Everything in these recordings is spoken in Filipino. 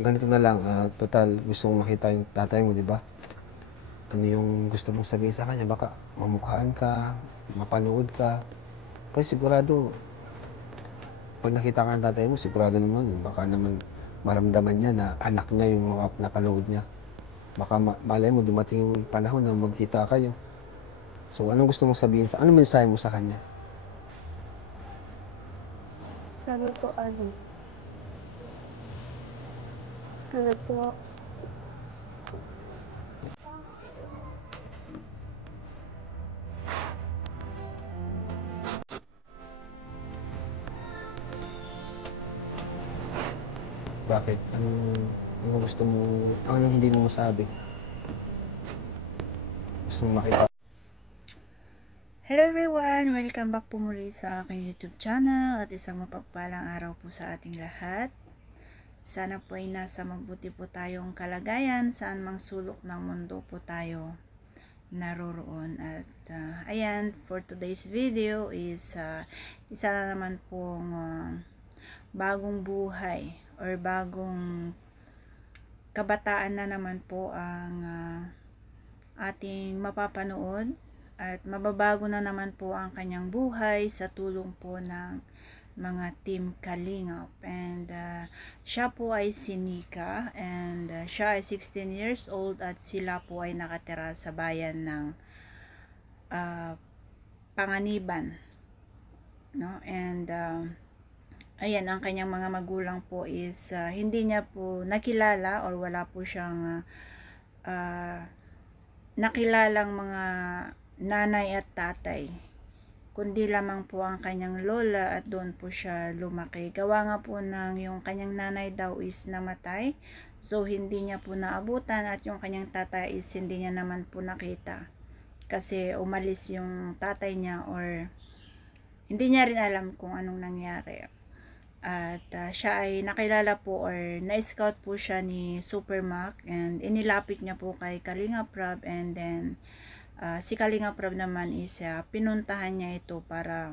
ganito na lang, total gusto mong makita yung tatay mo, di ba? Ano yung gusto mong sabihin sa kanya? Baka mamukhaan ka, mapanood ka. Kasi sigurado, pag nakita ka ng tatay mo, sigurado naman, baka naman maramdaman niya na anak niya yung mga napanood niya. Baka malay mo, dumating yung panahon na magkita kayo. So, anong gusto mong sabihin? Anong mensahe mo sa kanya? Sana po sana po Bakit? Anong gusto mo, anong hindi mo masabi? Gusto mo makita? Hello everyone! Welcome back po muli sa aking YouTube channel at isang mapagpalang araw po sa ating lahat. Sana po ay nasa mabuti po tayong kalagayan saan mang sulok ng mundo po tayo naroroon. At ayan, for today's video is isa na naman pong bagong buhay or bagong kabataan na naman po ang ating mapapanood. At mababago na naman po ang kanyang buhay sa tulong po ng mga Team Kalingap. And siya po ay si Nika. And siya ay 16 years old at sila po ay nakatira sa bayan ng Panganiban. No? And ayan, ang kanyang mga magulang po is hindi niya po nakilala or wala po siyang nakilalang mga nanay at tatay, kundi lamang po ang kanyang lola at doon po siya lumaki. Gawa nga po ng yung kanyang nanay daw is namatay, so hindi niya po naabutan, at yung kanyang tatay is hindi niya naman po nakita kasi umalis yung tatay niya or hindi niya rin alam kung anong nangyari. At siya ay nakilala po or na-scout po siya ni Super Mac and inilapit niya po kay Kalingap Rab, and then si Kalingap Rab naman is pinuntahan niya ito para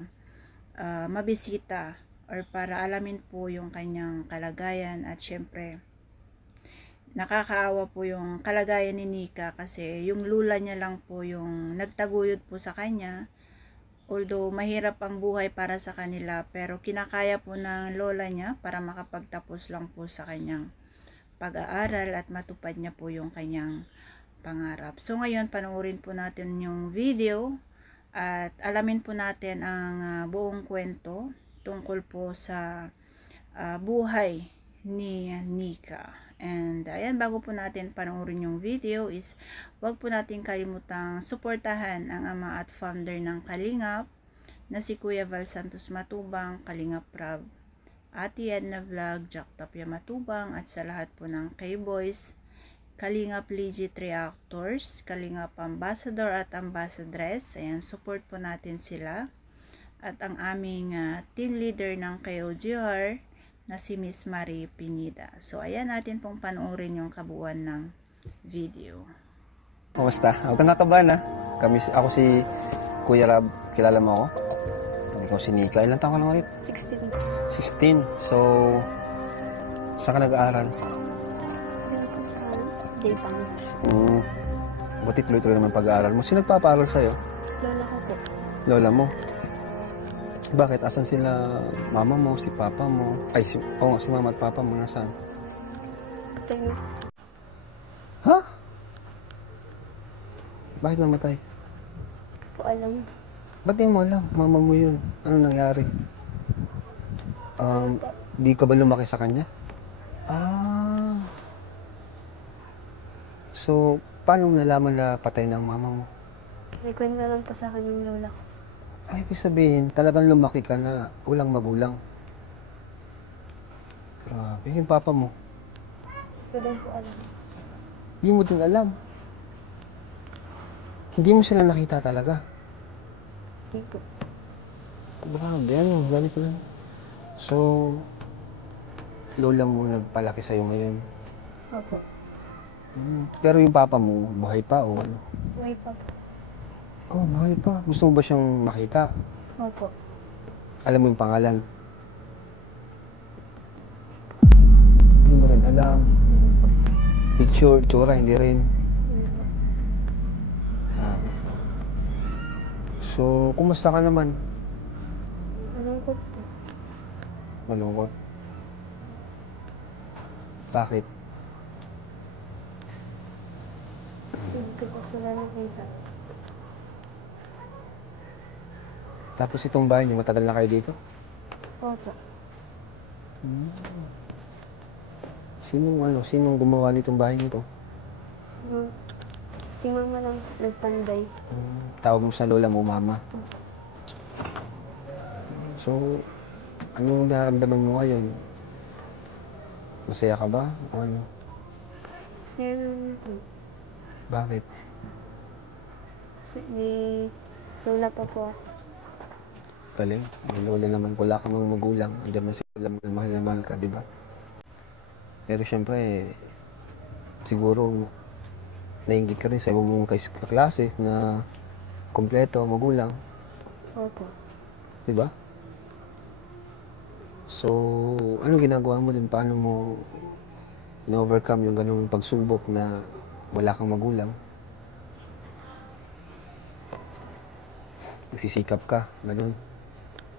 mabisita or para alamin po yung kanyang kalagayan. At syempre nakakaawa po yung kalagayan ni Nika kasi yung lula niya lang po yung nagtaguyod po sa kanya. Although mahirap ang buhay para sa kanila, pero kinakaya po ng lola niya para makapagtapos lang po sa kanyang pag-aaral at matupad niya po yung kanyang pangarap. So ngayon panoorin po natin yung video at alamin po natin ang buong kwento tungkol po sa buhay ni Nika. And ayan, bago po natin panoorin yung video is wag po natin kalimutang suportahan ang ama at founder ng Kalingap na si Kuya Val Santos Matubang, Kalingap Rab, Ate Edna Vlog, Jack Tapia Matubang, at sa lahat po ng K-Boys, Kalingap Legit Reactors, Kalingap Ambassador at Ambassadress. Ayan, support po natin sila. At ang aming team leader ng KOGR na si Miss Marie Pinida. So ayan, natin pong panoorin yung kabuuan ng video. Kumusta? Huwag kang kakabahan, ha? Ako si Kuya Rab. Kilala mo ako? Ikaw si Nika. Ilang taon ka lang ulit? 16. 16. So, saan ka nag-aaral? Yan po sa Daypang. Buti tuloy-tuloy naman pag-aaral mo. Sino nagpapaaral sa'yo? Lola ko po. Lola mo? Bakit? Asan sila mama mo, si papa mo? Ay, si mama at papa mo nasaan? Tayo. Ha? Bakit namatay? Po alam. Ba't di mo alam? Mama mo yun. Ano nangyari? Di ka ba lumaki sa kanya? So, paano mo nalaman na patay ng mama mo? May kwento lang po sa akin yung lola ko. Ay, ibig sabihin, talagang lumaki ka na walang magulang. Grabe, yung papa mo. Hindi din po alam. Hindi mo din alam. Hindi mo sila nakita talaga. Hindi po. Grabe, ganito lang. So, lola mo nagpalaki sa'yo ngayon. Opo. Pero yung papa mo, buhay pa o ano? Buhay pa po. Oh, buhay pa. Gusto mo ba siyang makita? Opo. Alam mo yung pangalan? Hindi mo rin alam. picture, tsura, hindi rin. Hindi po. Ah. So, kumusta ka naman? Malungkot po. Malungkot. Bakit? Hindi ko po sila nakita. Tapos itong bahay niyo, matagal na kayo dito? Opo. Sinong gumawa nitong bahay nito? Si mama lang nagpanday. Tawag mo sa lola mo, mama. So, anong nararamdaman mo ngayon? Masaya ka ba? O ano? Kasi naman po. Bakit? Kasi may lola pa po ako. Galing. May lola naman. Wala ka mga magulang. Andiyan man si lola mo, mahal na mahal ka, di ba? Pero syempre, siguro, nainggit ka rin sa iba mong kaklase na kompleto, magulang. Opo. Di ba? So, ano ginagawa mo din? Paano mo na-overcome yung ganung pagsubok na wala kang magulang? Nagsisikap ka, ganun.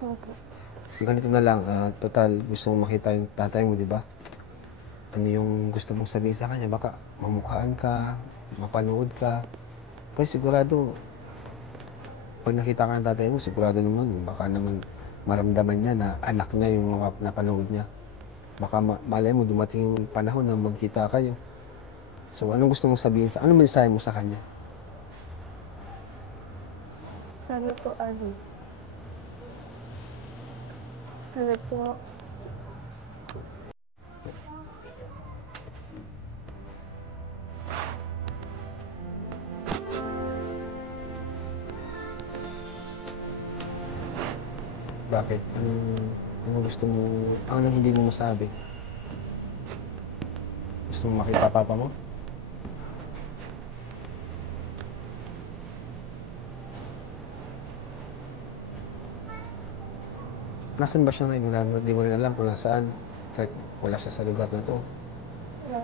Opo. Ganito na lang, total, gusto mong makita yung tatay mo, di ba? Ano yung gusto mong sabihin sa kanya? Baka mamukhaan ka, mapanood ka. Kasi sigurado, pag nakita ka ng tatay mo, sigurado naman, baka naman maramdaman niya na anak niya yung mga napanood niya. Baka malay mo, dumating yung panahon na magkita kayo. So, anong gusto mong sabihin anong mensahe mo sa kanya? Sabi po sabi po, Bakit? Anong gusto mo, anong hindi mo masabi? Gusto mo makita papa mo? Nasaan ba siya ngayon? Hindi mo rin alam kung nasaan. Kahit wala siya sa lugar na to. wala.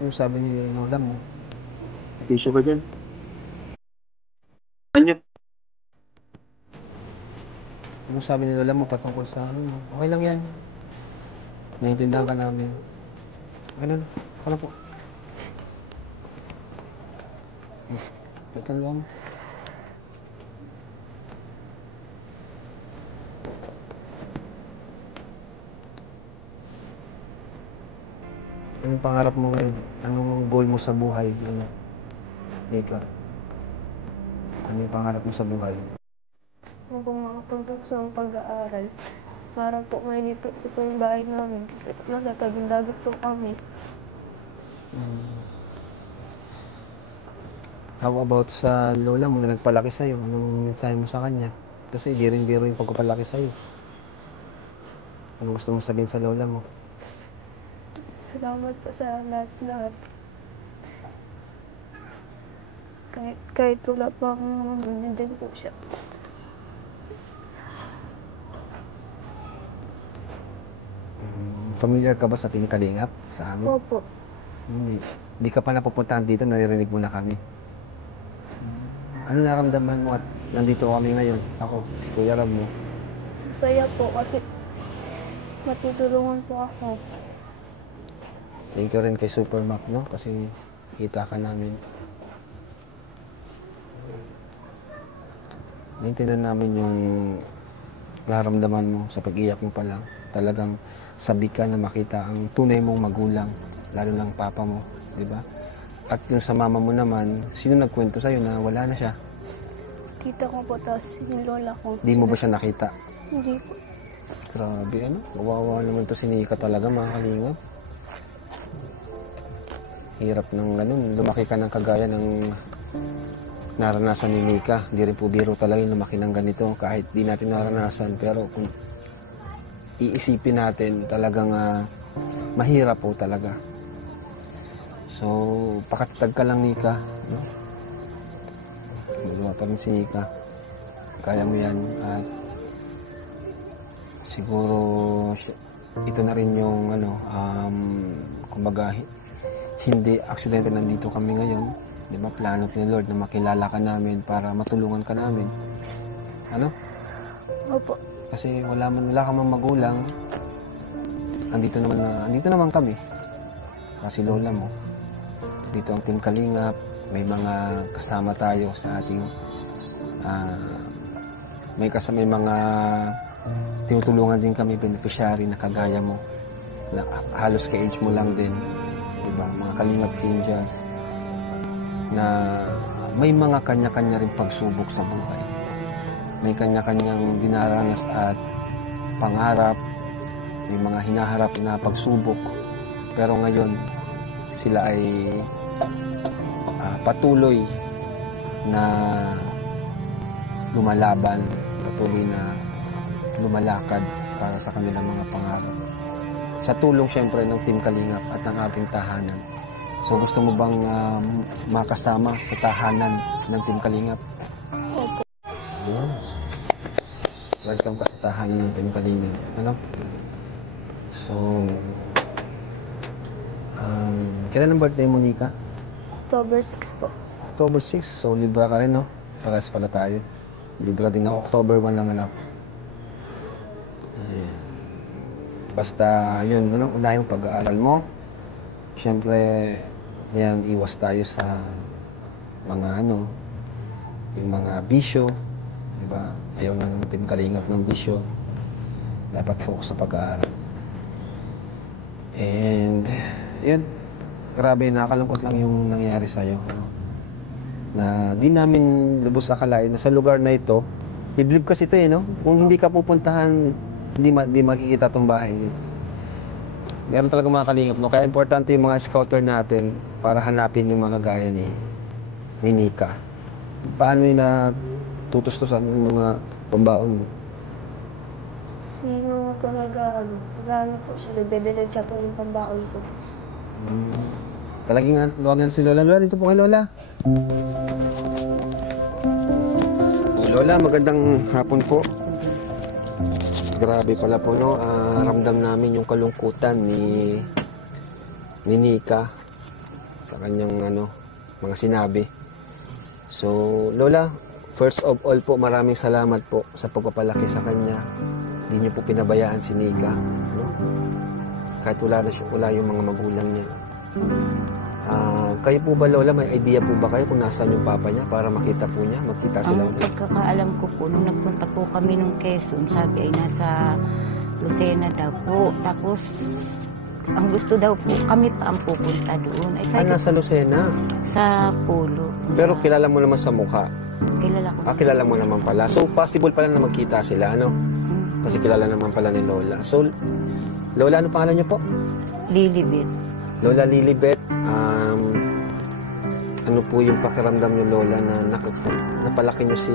Ano sabi ni lola mo? Tissue ka dyan? Ano? Ano sabi ni lola mo patungkol sa ano? Okay lang yan. Naiintindihan ka namin. Okay lang. Ako na po. Betan lang. Anong pangarap mo ngayon? Anong goal mo sa buhay? Ano? Nika. Ano yung pangarap mo sa buhay? Kung makapagpag sa pag-aaral, para po may lipat po yung bahay namin. Kasi nagkakabing-dagat po kami. How about sa lola mo na nagpalaki sa'yo? Anong mensahe mo sa kanya? Kasi di rin biro yung pagpapalaki sa'yo. Ano gusto mong sabihin sa lola mo? Salamat po sa lahat. Kahit wala pa akong nandiyan po siya. Familiar ka ba sa Team Kalingap? Sa amin? Opo. Hindi ka pa napupuntahan dito, naririnig mo na kami. Ano naramdaman mo at nandito kami ngayon? Ako, si Kuya Ram mo. Masaya po kasi matutulungan po ako. Thank you rin kay Supermac, no? Kasi kita ka namin. Naintindihan namin yung nararamdaman mo sa pag-iyak mo pa lang. Talagang sabi ka na makita ang tunay mong magulang, lalo ng papa mo, di ba? At yung sa mama mo naman, sino nagkwento sa'yo na wala na siya? Tita ko po, tapos yung lola ko. Di mo ba siya nakita? Hindi po. Grabe, ano? Kawawa naman to si Nika talaga, mga kalingap. Hirap ng ganun. Lumaki ka ng kagaya ng naranasan ni Nika. Di rin po biro talaga yung lumaki ng ganito. Kahit di natin naranasan. Pero kung iisipin natin, talagang mahirap po talaga. So, pakatatag ka lang, Nika. No? Magawa pa rin si Nika. Kaya mo yan. At siguro ito na rin yung kumbaga hindi aksidente nandito kami ngayon. Di ba, plano ni Lord na makilala ka namin para matulungan ka namin. Ano? Opo. Kasi wala ka man magulang. Andito naman kami. Kasi lola mo. Dito ang Team Kalingap. May mga kasama tayo sa ating may mga tinutulungan din kami beneficiary na kagaya mo. Na halos ka-age mo lang din. Diba? Mga Kalingap Angels na may mga kanya-kanya rin pagsubok sa buhay. May kanya-kanyang dinaranas at pangarap. May mga hinaharap na pagsubok. Pero ngayon, sila ay patuloy na lumalaban, patuloy na lumalakad para sa kanilang mga pangarap. Sa tulong siyempre ng Team Kalingap at ng ating tahanan. So gusto mo bang makasama sa tahanan ng Team Kalingap? Opo. Yeah. Welcome ka sa tahanan ng Team Kalingap. Ano? So, kailan ang birthday mo, Nika? October 6 po. October 6, so libra ka rin, no? Paras pala tayo. Libra din ako. October 1 naman ako. Ayan. Basta, yun, ano, unahin yung pag-aaral mo. Siyempre, yan, iwas tayo sa mga, yung mga bisyo. Diba? Ayaw na ng Team Kalingap ng bisyo. Dapat focus sa pag-aaral. And, yun. Grabe, nakakalungkot lang yung nangyari sa'yo. Na di namin lubos akalain na sa lugar na ito, liblib kasi ito no? Kung hindi ka pupuntahan, hindi makikita itong bahay. Meron talaga mga kalingap, no? Kaya importante yung mga scouter natin para hanapin yung mga gaya ni Nika. Paano yung natutustusan yung mga pambaon mo? Sino po nag-ano po siya, nagdadala siya po yung pambaon ko. Talagang luwagan si Lola. Lola, dito po kay Lola. Lola, magandang hapon po. Grabe pala po, no? Ramdam namin yung kalungkutan ni Nika sa kanyang mga sinabi. So, Lola, first of all po, maraming salamat po sa pagpapalaki sa kanya. Hindi niyo po pinabayaan si Nika, no? Kahit wala yung mga magulang niya. Kayo po ba, Lola, may idea po ba kayo kung nasaan yung papa niya para makita po niya? Magkita sila ulit? Pagkakaalam ko po, nung nagpunta po kami nung Quezon, sabi ay nasa Lucena daw po. Tapos, ang gusto daw po, kami pa ang pupunta doon. Ay, sabi, nasa Lucena? sa Pulo. Pero kilala mo naman sa mukha? Kilala ko. Kilala mo naman pala. So, possible pala na magkita sila, ano? Kasi kilala naman pala ni Lola. So, Lola, ano pangalan niyo po? Lilibet. Lola Lilibet, ano po yung pakiramdam niyo, Lola, na napalaki niyo si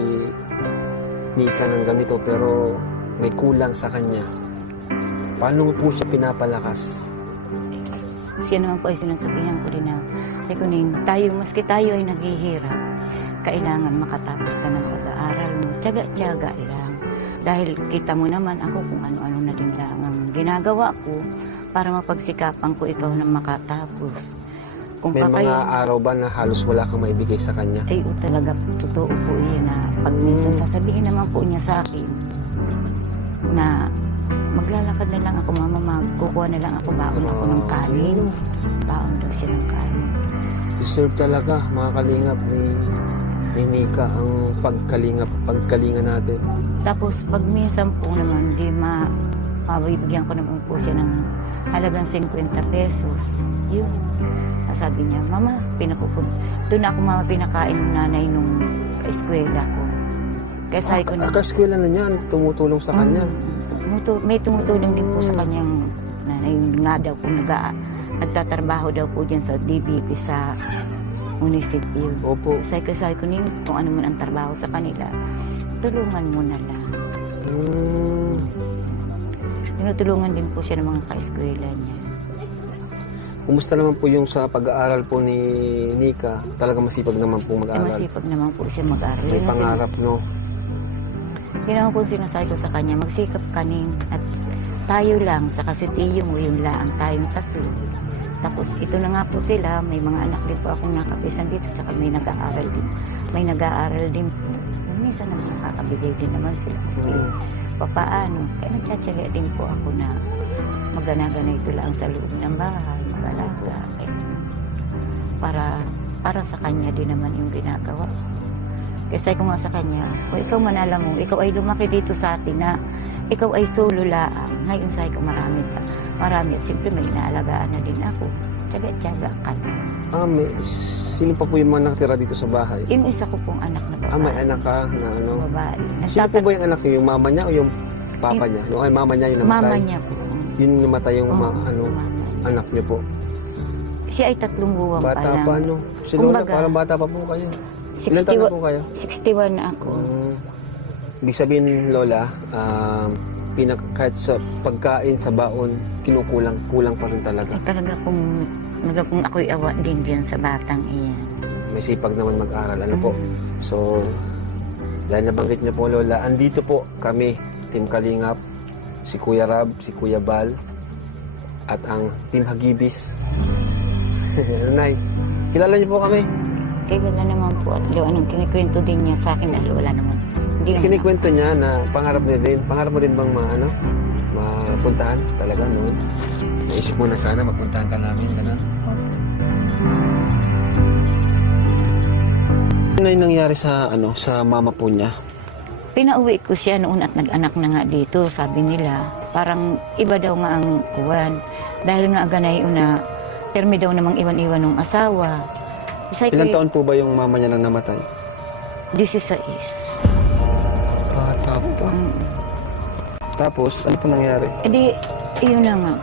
Nika ng ganito pero may kulang sa kanya? Paano po siya pinapalakas? Siya naman po ay sinasabihan ko din na, maski tayo ay naghihirap, kailangan makatapos ka ng pag-aaral mo. Tiyaga-tiyaga lang. Dahil kita mo naman ako kung ano-ano na din lang ang ginagawa ko para mapagsikapan ko ikaw na makatapos. Kung may mga araw ba na halos wala kang maibigay sa kanya? Ay, talaga, totoo po yan na pag minsan sasabihin naman po niya sa akin na maglalakad na lang ako, mama, magkukuha na lang ako, baon ako ng kanin. Baon daw siya ng kanin. Deserve talaga, mga kalingap ni Nika, ang pagkalinga natin. Tapos, pag minsan po naman, mabibigyan ko naman po siya ng halagang 50 pesos. Yun. Sabi niya, Mama, doon ako pinakain ng nanay nung ka-eskwela ko. Kaya sabi ko na... Ka-eskwela na niya, tumutulong sa kanya? May tumutulong din po sa kanyang nanay. Yung nga daw po, nagtatrabaho daw po dyan sa DBP sa munisipyo. Opo. Sabi ko kung ano man ang trabaho sa kanila, tulungan mo na lang. Tinutulungan din po siya ng mga ka-eskwela niya. Kumusta naman po yung sa pag-aaral po ni Nika? Talaga masipag naman po mag-aaral? Masipag naman po siya mag-aaral. May pangarap, no? Yun naman po sinasabi ko sa kanya, magsikap kanin at tayo lang, sa kasi tiyo mo yun lang, tayong tatlo. Tapos ito na nga po sila, may mga anak din po akong nakapisan dito, tsaka may nag-aaral din. May nag-aaral din po. Minsan naman nakakabigay din naman sila kasi papaano. Kaya nagtsatsaga din po ako na magana-ganay ito lang sa loob ng bahay, mag-alaga. Para sa kanya din naman yung ginagawa. Kasi ko nga sa kanya, o ikaw manala mo, ikaw ay lumaki dito sa atin na ikaw ay solo laang. Ngayon sa'yo ko marami pa. Marami at siyempre may inaalagaan na din ako. Tsaga-tsaga ka na. Sino pa po yung mga nakatira dito sa bahay? Yung isa ko pong anak na babae. May anak ka na ano? Babae. Sino po ba yung anak niyo? Yung mama niya o yung papa niya? Ay, mama niya yung namatay? Mama niya po. Yun yung namatay yung anak niyo po? Siya ay 3 buwan pa lang. Bata pa, no? Si Lola, parang bata pa po kayo. Ilan taon na po kayo? 61 na ako. Ibig sabihin, Lola, kahit sa pagkain, sa baon, kulang pa rin talaga. Talaga pong ako'y awa din diyan sa batang iyan. May sipag naman mag-aral, ano po. So, dahil nabanggit niyo po, Lola, andito po kami, Team Kalingap, si Kuya Rab, si Kuya Bal, at ang Team Hagibis. Nay, kilala niyo po kami? Kaya naman po, at anong kinikwento din niya sa akin dahil wala naman. Kinikwento niya na pangarap niya din. Pangarap mo din bang mapuntahan talaga noon? Naisip mo na sana mapuntahan ka namin, gano'n? Ano yung nangyari sa mama po niya? Pinauwi ko siya noon at nag-anak na nga dito, sabi nila. Parang iba daw nga ang kuwan. Dahil nga ganay una, termi daw namang iwan-iwan ng asawa. Ilang taon po ba yung mama niya nang namatay? 16. Bata po. Tapos, ano po nangyari? Iyon na nga.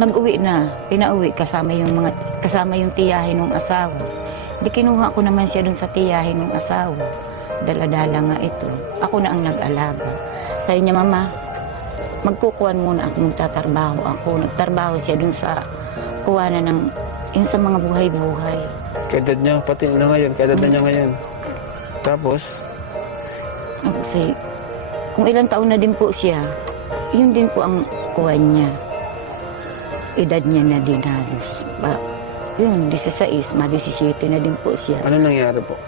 Nag-uwi na, pinauwi kasama yung tiyahin ng asawa. Kinuha ko naman siya dun sa tiyahin ng asawa. Dala-dala nga ito. Ako na ang nag-alaga. Sabi niya, Mama, magkukuhan muna ako, magtatrabaho ako. Nagtrabaho siya dun sa kuwanan ng sa mga buhay-buhay. Kaedad niya, pati na ngayon, kaedad na niya ngayon. Tapos? Kasi, kung ilang taon na din po siya, yun din po ang kuwan niya. Edad niya na din halos. Yun, 16, ma-17 na din po siya. Ano nangyari po?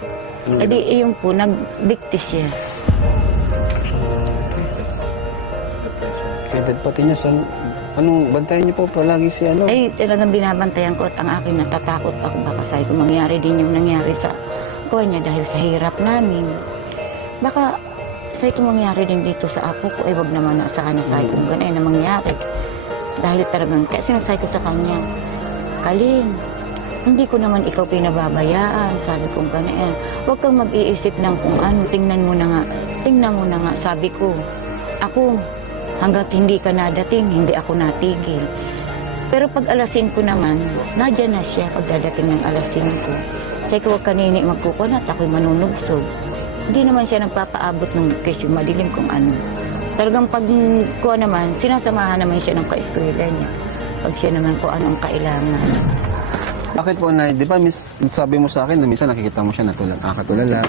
Yun po, nagbiktis siya. Kaedad pati niya, anong bantayan niyo po palagi si ano? Ay, talagang binabantayan ko at ang akin natatakot ako. Baka sa'yo kung mangyari din yung nangyari sa kuwan niya dahil sa hirap namin. Baka sa'yo kung mangyari din dito sa apo ko, wag naman na sana sa'yo kung gano'n na mangyari. Dahil talagang, kaya sinasay ko sa kanya, Kaling, hindi ko naman ikaw pinababayaan, sabi kong gano'n. Huwag kang mag-iisip ng kung ano, tingnan mo na nga, sabi ko. Ako, hanggat hindi ka nadating, hindi ako natigil. Pero pag alasin ko naman, nadyan na siya pagdadating ng alasin ko. Say ko, huwag kanini magkukunat, ako'y manunubsog. Hindi naman siya nagpapaabot ng kesyo madilim kung ano. Talagang pag kuha naman, sinasamahan naman siya ng ka-eskwela niya. Pag siya naman kung anong kailangan. Bakit po, Nay? Di ba sabi mo sa akin na minsan nakikita mo siya nakatulala.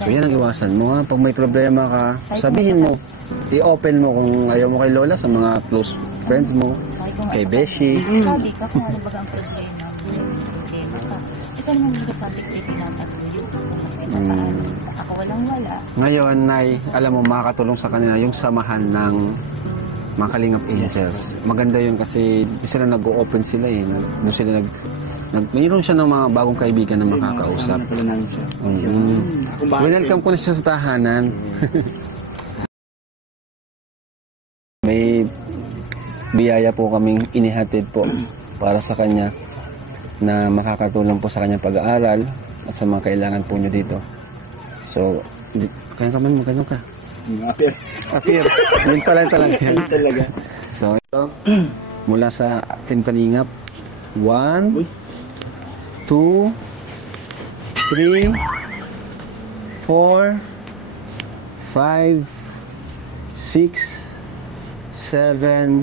So yan ang iwasan mo nga. Pag may problema ka, sabihin mo. I-open mo kung ayaw mo kay Lola sa mga close friends mo. Kay Beshi. Sabi ka kung ano ba ang problema ka. Ito naman sabi ko itinataguyo. Ako walang-wala. Ngayon, Nay, alam mo, makakatulong sa kanila yung samahan ng mga Kalingap Angels. Maganda yun kasi sila nag-o-open sila eh. Mayroon siya ng mga bagong kaibigan na makakausap. Welcome ko na siya sa tahanan. May biyaya po kaming inihatid po para sa kanya na makakatulong po sa kanyang pag-aaral at sa mga kailangan po niyo dito. So, kaya ka man magano ka? Appear. Yun pala talaga. So, ito, mula sa Team Kalingap. 1, 2, 3, 4, 5, 6, 7,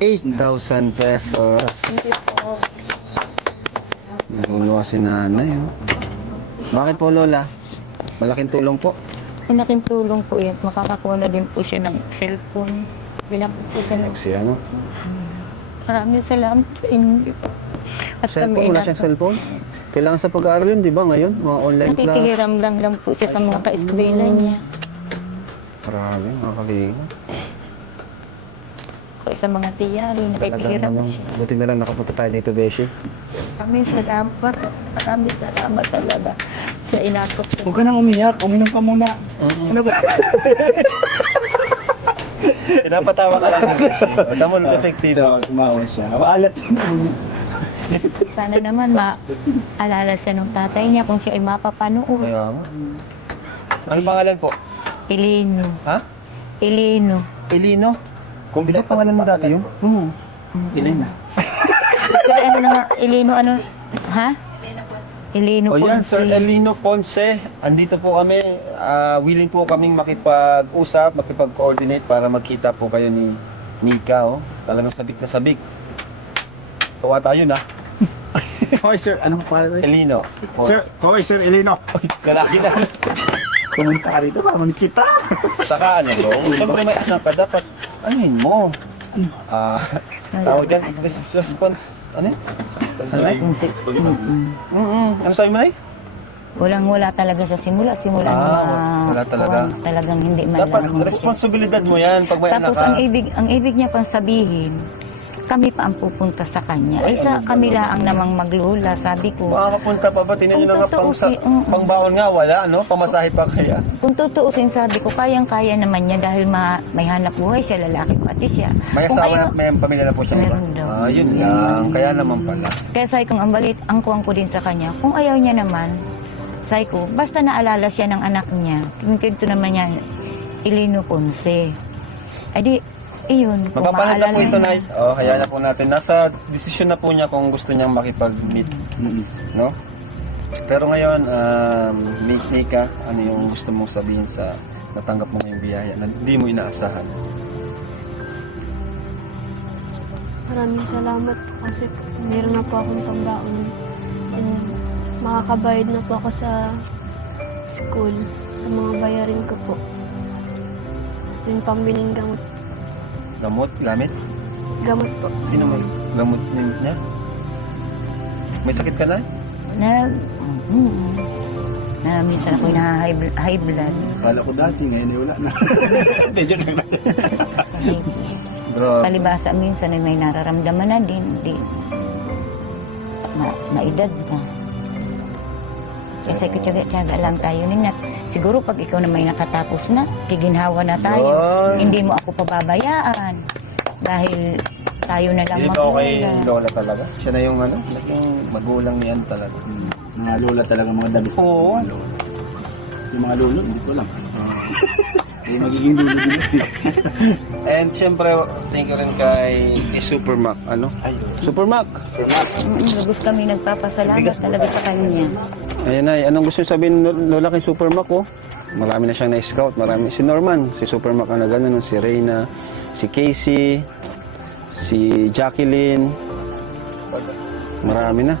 8,000 pesos. Naguluwa si nanay. Oh. Bakit po, Lola? Malaking tulong po. Malaking tulong po yan. Makakakuha na din po siya ng cellphone. Bilang po siya ng... Si ano? Maraming salamat sa inyo. At Cellphone, wala siyang cellphone? Kailangan sa pag-aaral yun, di ba ngayon? Mga online class. Nakikihiram lang po siya sa mga ka-eskwela niya. Marami, nakakalingan. O sa mga tiyari, Talagang nakikihiram naman, siya. buti na lang nakapunta tayo dito, Beshi. Maraming salamat. Maraming salamat talaga sa inakot ko. Huwag ka nang umiyak, uminom ka muna. Ano ba? Pinapatawa ka lang. Wala mo, effective. Tumawa siya. Maalat. Sana naman maalala siya ng tatay niya kung siya ay mapapanood. Kaya nga. Ano pangalan po? Elino. Ha? Elino. Elino? Di ba pangalan mo dati yun? Oo. Ilan na? Pero ano na nga, Elino ano? Ha? Elino O yan, Ponce. Sir Elino Ponce. Andito po kami. Willing po kaming makipag-usap, makipag-coordinate para magkita po kayo ni Nika. Oh. Talagang sabik na sabik. Tuwa tayo na. Okay, sir. Anong pangalan? Elino. Sir, okay, sir Elino. Lalaki na. Pumunta ka rito para mamit kita. Saka ano bro, siyempre may anak ka, dapat anuhin mo. Tawag yan, response, ano yun? Ano sabi mo, Nay? Walang-wala talaga sa simula. Simula wala talaga. Talagang hindi man Dapat lang. responsibilidad mo yan pag may anak Tapos ka. ang ibig niya pang sabihin, kami pa ang pupunta sa kanya. Ay, Isa ano kami ba? lang ang namang maglula, sabi ko. Makakapunta pa ba? Tinan nyo na nga Kung totoo pangbaon nga, wala, no? Pamasahe pa kaya. Kung tutuusin, sabi ko, kayang-kaya naman niya dahil may hanap buhay siya, lalaki pati siya. May Kung asawa ayaw- na, may pamilya na po siya, ba? Meron daw. Yun lang. Kaya naman pala. Kaya sabi ko, ang kuwang ko din sa kanya, kung ayaw niya naman, sabi ko, basta naalala siya ng anak niya, kinto naman niya, Elino Ponce. Ay di, iyon, kung Mapapanood na maalala po ito, niya. Nay. Hayaan na po natin. Nasa desisyon na po niya kung gusto niyang makipag-meet. No? Pero ngayon, Nika, ano yung gusto mong sabihin sa natanggap mo ngayong biyaya na hindi mo inaasahan? Maraming salamat po kasi meron na po akong pambaon. And makakabayad na po ako sa school, sa mga bayarin ko po. Yung pambiling gamot. Gamot? Gamit? Gamot po. Sino may gamot niya? May sakit ka na? Na minsan ako na high blood. Kala ko dati, ngayon ay wala na. Hindi, dyan lang. Kasi Bro, palibasa minsan ay may nararamdaman na din. Maedad na. Kasi kutsaga lang tayo nina. Siguro pag ikaw na may nakatapos na, kiginhawa na tayo. Yun. Hindi mo ako pababayaan. Dahil tayo na lang hindi ko kay magulang. Lola talaga. Siya na yung yung magulang niyan talaga. Mga lola talaga, mga damit. Oo. Mga lola. Yung mga lolo, hindi ko lang. Yung magiging lolo din. And syempre, thank you rin kay Supermac. Ano? Supermac. Lubos kami nagpapasalamat talaga sa kanya. Ayan ay, anong gusto sabihin Lola kay Supermac oh? Marami na siyang na-scout, marami. Si Norman, si Supermac ang nagano, si Reyna, si Casey, si Jacqueline. Marami na.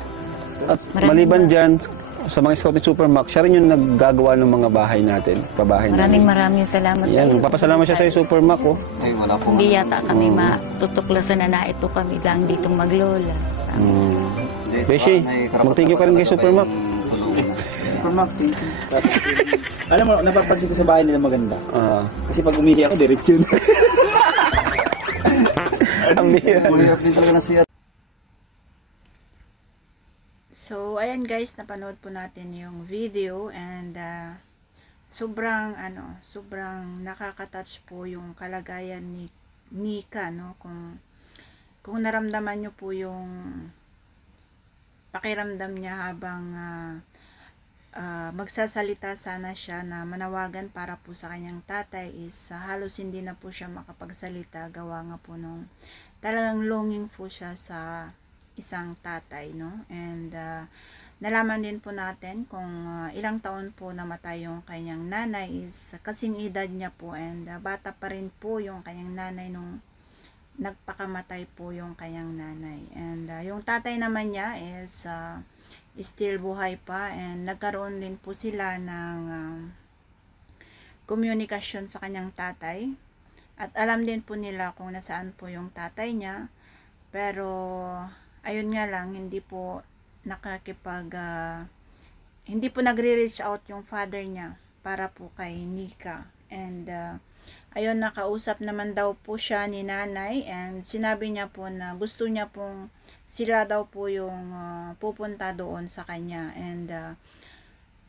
At maliban dyan, sa mga scout ni Supermac, siya rin yung naggagawa ng mga bahay natin, pabahay natin. Maraming salamat. Yan, magpapasalamat siya sa Supermac oh. Ay, wala po. Hindi yata kami matutuklasan na ito kami lang ditong maglola. Beshi, mag-thank you ka rin kay Supermac. Supermac, thank you. Alam mo, napapansin ko sa bahay nila maganda. Kasi pag umihi ako, diretso yun. Ang bihira. So, ayan guys, napanood po natin yung video and sobrang nakaka-touch po yung kalagayan ni Nika, no? Kung naramdaman nyo po yung pakiramdam niya habang magsasalita sana siya na manawagan para po sa kanyang tatay is halos hindi na po siya makapagsalita, gawa nga po nung talagang longing po siya sa isang tatay, no? And nalaman din po natin kung ilang taon po namatay yung kanyang nanay is kasing edad niya po, and bata pa rin po yung kanyang nanay nung nagpakamatay po yung kanyang nanay. And yung tatay naman niya is still buhay pa, and nagkaroon din po sila ng komunikasyon sa kanyang tatay, at alam din po nila kung nasaan po yung tatay niya. Pero ayun nga lang, hindi po nagre-reach out yung father niya para po kay Nika. And ayun, nakausap naman daw po siya ni nanay, and sinabi niya po na gusto niya pong sila daw po yung pupunta doon sa kanya. And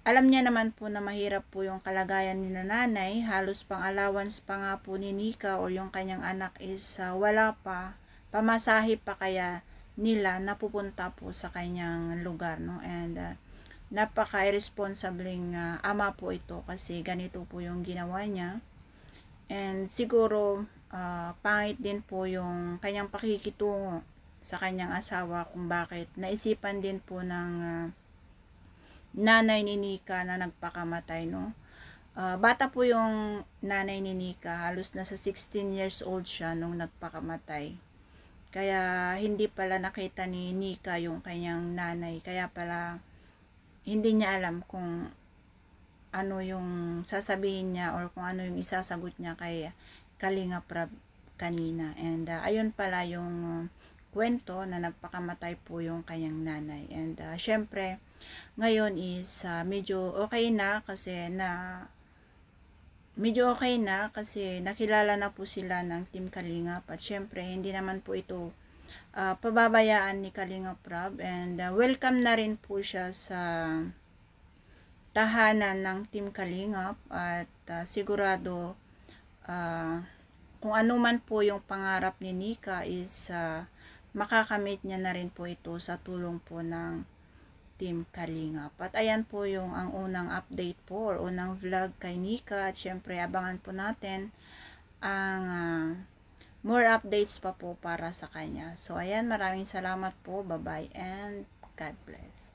alam niya naman po na mahirap po yung kalagayan ni nanay, halos pang allowance pa nga po ni Nika or yung kanyang anak is wala pa, pamasahe pa kaya nila napupunta po sa kanyang lugar, no? And napaka-irresponsibleng ama po ito kasi ganito po yung ginawa niya. And siguro pangit din po yung kanyang pakikitungo sa kanyang asawa kung bakit naisipan din po ng nanay ni Nika na nagpakamatay, no? Bata po yung nanay ni Nika, halos nasa 16 years old siya nung nagpakamatay. Kaya hindi pala nakita ni Nika yung kanyang nanay, kaya pala hindi niya alam kung ano yung sasabihin niya or kung ano yung isasagot niya kay Kalinga Prab kanina. And ayun pala yung kwento na nagpakamatay po yung kanyang nanay. And syempre ngayon is medyo okay na kasi nakilala na po sila ng Team Kalingap. At syempre hindi naman po ito pababayaan ni Kalinga Prab, and welcome na rin po siya sa tahanan ng Team Kalingap. At sigurado kung ano man po yung pangarap ni Nika is makakamit niya na rin po ito sa tulong po ng Team Kalingap. At ayan po yung ang unang update po or unang vlog kay Nika. At syempre abangan po natin ang more updates pa po para sa kanya. So ayan, maraming salamat po. Bye bye and God bless.